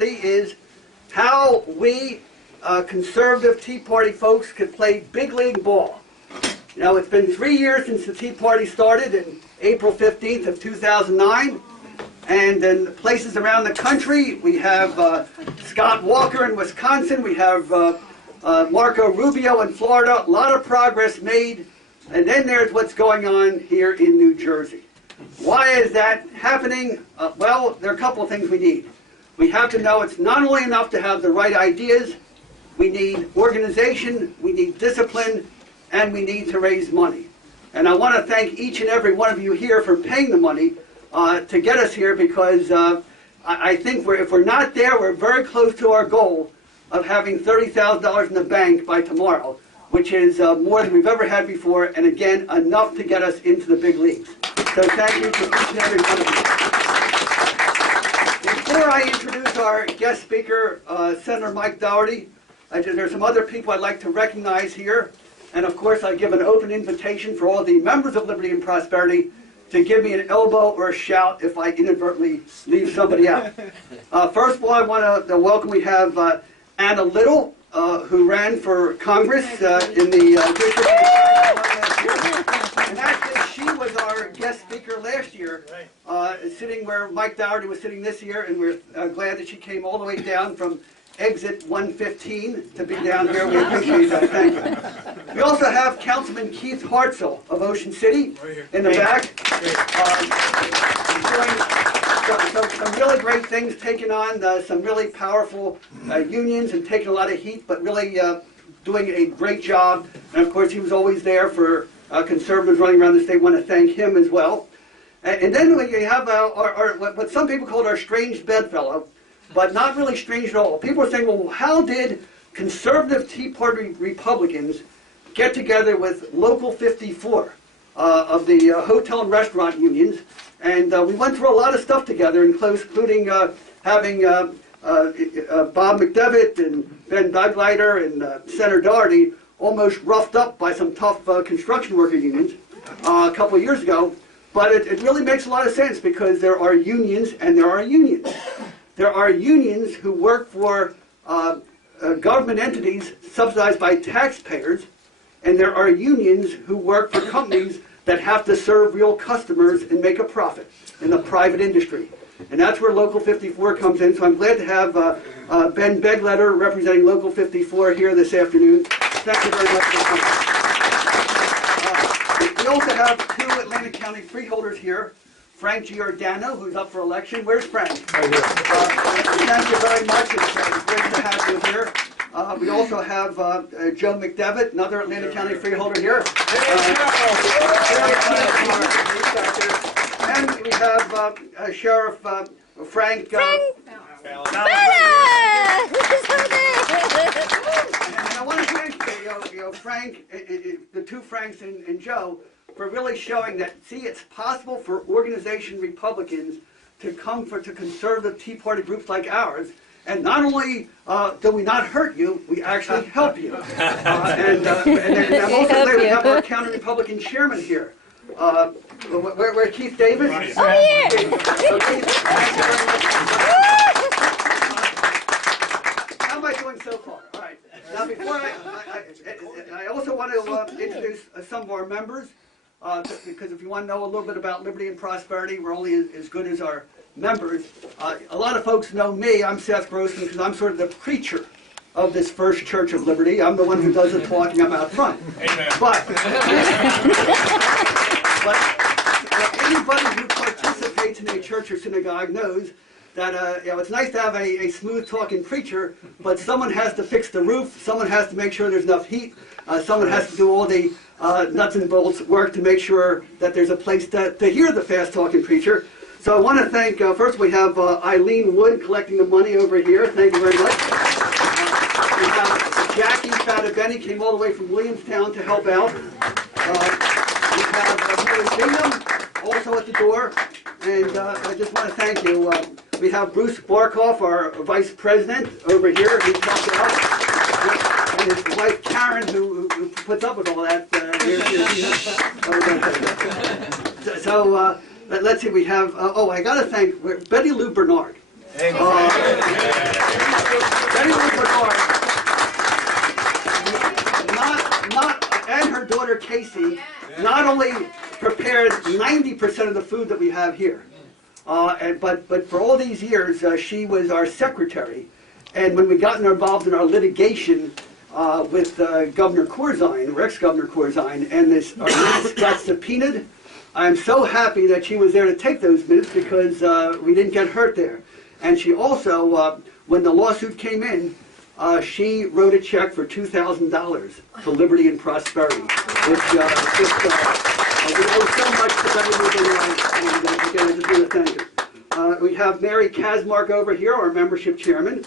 is how we conservative Tea Party folks could play big league ball. You know, it's been 3 years since the Tea Party started in April 15th of 2009. And in places around the country, we have Scott Walker in Wisconsin, we have Marco Rubio in Florida, a lot of progress made. And then there's what's going on here in New Jersey. Why is that happening? Well, there are a couple of things we need. We have to know it's not only enough to have the right ideas, we need organization, we need discipline, and we need to raise money. And I want to thank each and every one of you here for paying the money to get us here, because I think if we're not there, we're very close to our goal of having $30,000 in the bank by tomorrow, which is more than we've ever had before, and again, enough to get us into the big leagues. So thank you to each and every one of you. Before I introduce our guest speaker, Senator Mike Dougherty, there's some other people I'd like to recognize here. And of course, I give an open invitation for all the members of Liberty and Prosperity to give me an elbow or a shout if I inadvertently leave somebody out. First of all, I want to welcome, we have Anna Little, who ran for Congress in the district. And actually, she was our guest speaker last year, sitting where Mike Dougherty was sitting this year, and we're glad that she came all the way down from exit 115 to be down here. We appreciate that. Thank you. We also have Councilman Keith Hartzell of Ocean City in the back. Doing some really great things, taking on some really powerful unions and taking a lot of heat, but really doing a great job. And of course, he was always there for conservatives running around the state. I want to thank him as well. And then we have what some people call our strange bedfellow, but not really strange at all. People are saying, well, how did conservative Tea Party Republicans get together with Local 54 of the hotel and restaurant unions? And we went through a lot of stuff together, including having Bob McDevitt and Ben Beglider and Senator Dougherty almost roughed up by some tough construction worker unions a couple of years ago. But it really makes a lot of sense, because there are unions and there are unions. There are unions who work for government entities subsidized by taxpayers, and there are unions who work for companies that have to serve real customers and make a profit in the private industry. And that's where Local 54 comes in. So I'm glad to have Ben Beglider representing Local 54 here this afternoon. Thank you very much for coming. We also have two Atlantic County freeholders here. Frank Giordano, who's up for election. Where's Frank? Right here. Thank you very much. It's great to have you here. We also have Joe McDevitt, another Atlantic County freeholder here. And we have Sheriff Frank. And I want to thank Frank, the two Franks and Joe, for really showing that, see, it's possible for organization Republicans to come to conservative Tea Party groups like ours. And not only do we not hurt you, we actually help you. And I'm also glad we have our counter-Republican chairman here. Where Keith Davis? Oh, yeah. How am I doing so far? All right. Now, before I also want to introduce some of our members. Because if you want to know a little bit about Liberty and Prosperity, we're only as good as our members. A lot of folks know me. I'm Seth Grossman, because I'm sort of the preacher of this First Church of Liberty. I'm the one who does the talking. I'm out front. Amen. But anybody who participates in a church or synagogue knows that it's nice to have a smooth-talking preacher, but someone has to fix the roof, someone has to make sure there's enough heat, someone has to do all the nuts and bolts work to make sure that there's a place to hear the fast-talking preacher. So I want to thank, first we have Eileen Wood collecting the money over here. Thank you very much. We have Jackie Fatabenny, came all the way from Williamstown to help out. We have Mary Bingham, also at the door. And I just want to thank you. We have Bruce Barkoff, our vice president, over here, who's helped out. And his wife Karen, who puts up with all that. Let's see, we have, I got to thank Betty Lou Bernard. only prepared 90% of the food that we have here, but for all these years, she was our secretary. And when we got involved in our litigation with Governor Corzine, or ex-Governor Corzine, and our minutes got subpoenaed, I'm so happy that she was there to take those minutes because we didn't get hurt there. And she also, when the lawsuit came in, she wrote a check for $2,000 to Liberty and Prosperity, which we owe so much to Better Living Life, and again, I just want to thank her. We have Mary Kazmark over here, our membership chairman,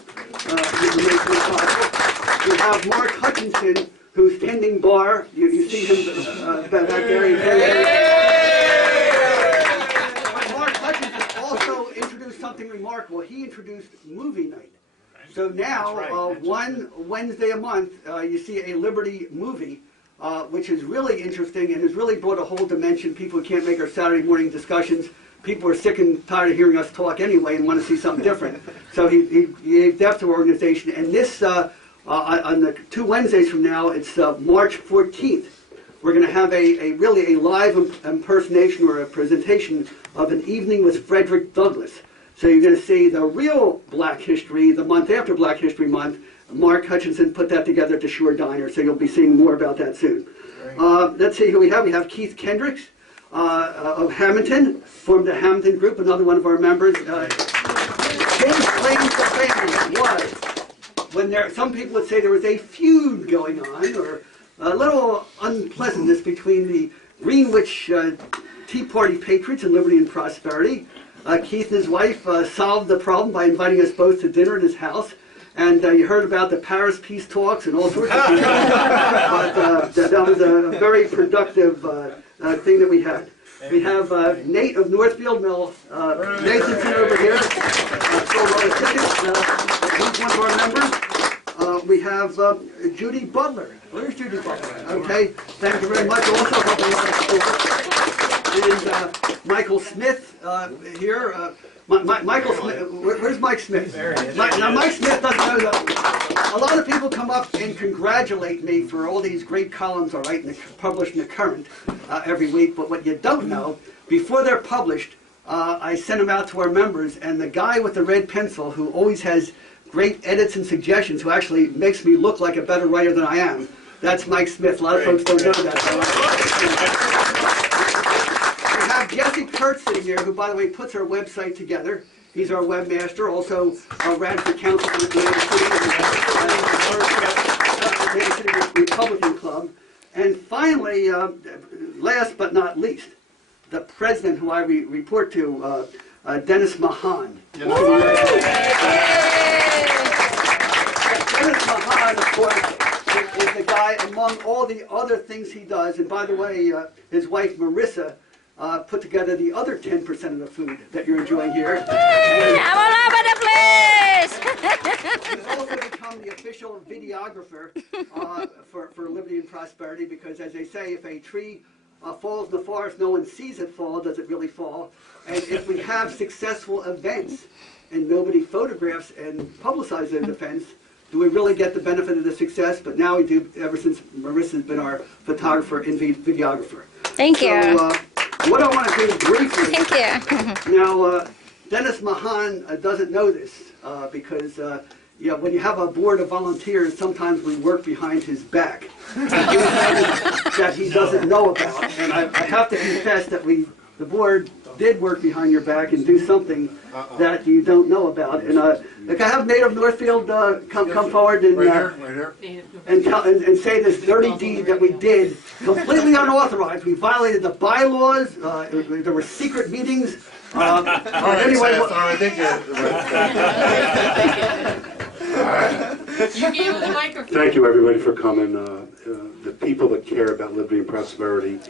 who's making it possible. We have Mark Hutchinson, who's tending bar. You see him back there. Mark Hutchinson also introduced something remarkable. He introduced movie night. So now, one Wednesday a month, you see a Liberty movie, which is really interesting and has really brought a whole dimension. People who can't make our Saturday morning discussions. People are sick and tired of hearing us talk anyway and want to see something different. So he gave depth to our organization. And this, on the 2 Wednesdays from now, it's March 14th. We're going to have really a live impersonation or a presentation of an evening with Frederick Douglass. So you're going to see the real Black History, the month after Black History Month. Mark Hutchinson put that together at the Shore Diner, so you'll be seeing more about that soon. Let's see who we have. We have Keith Kendricks of Hamilton, formed the Hamilton Group, another one of our members. His claim to fame was, when some people would say there was a feud going on, or a little unpleasantness between the Greenwich Tea Party patriots and Liberty and Prosperity. Keith and his wife solved the problem by inviting us both to dinner at his house. And you heard about the Paris peace talks and all sorts of things. But that was a very productive thing that we had. We have Nate of Northfield Mill, Nathanson over here. Sold a lot of tickets. He's one of our members. We have Judy Butler. Where's Judy Butler? Okay, thank you very much. Also helping us over. And Michael Smith here. Michael Smith, where's Mike Smith? Now Mike Smith doesn't know that. A lot of people come up and congratulate me for all these great columns I write and published in the Current every week, but what you don't know, before they're published, I send them out to our members, and the guy with the red pencil who always has great edits and suggestions, who actually makes me look like a better writer than I am, that's Mike Smith. A lot of folks don't know that. Jesse Kurt sitting here, who, by the way, puts our website together. He's our webmaster, also ran for council for the Atlantic City Republican Club. And finally, last but not least, the president who I report to, Dennis Mahan. Dennis Mahan, of course, is the guy among all the other things he does. And by the way, his wife, Marissa, put together the other 10% of the food that you're enjoying here. I'm all over the place! He's also become the official videographer for Liberty and Prosperity, because as they say, if a tree falls in the forest, no one sees it fall, does it really fall? And if we have successful events and nobody photographs and publicizes those events, do we really get the benefit of the success? But now we do, ever since Marissa's been our photographer and videographer. Thank you. So, what I want to do briefly. Thank you. Now, Dennis Mahan doesn't know this because when you have a board of volunteers, sometimes we work behind his back that he doesn't know about. And I have to confess that the board did work behind your back and do something that you don't know about. And like I have Nate of Northfield come forward and and say this dirty deed that we did, completely unauthorized. We violated the bylaws. There were secret meetings. Anyway, thank you, everybody, for coming. The people that care about liberty and prosperity,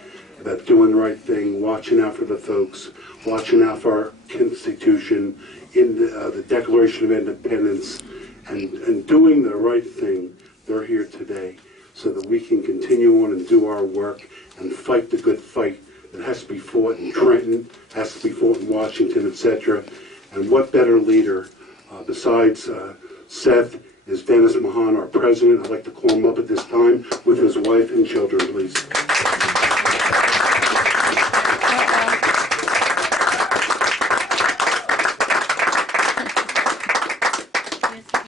about doing the right thing, watching out for the folks, watching out for our Constitution, in the Declaration of Independence, and doing the right thing. They're here today so that we can continue on and do our work and fight the good fight that has to be fought in Trenton, has to be fought in Washington, etc. And what better leader besides Seth is Dennis Mahan, our president. I'd like to call him up at this time with his wife and children, please.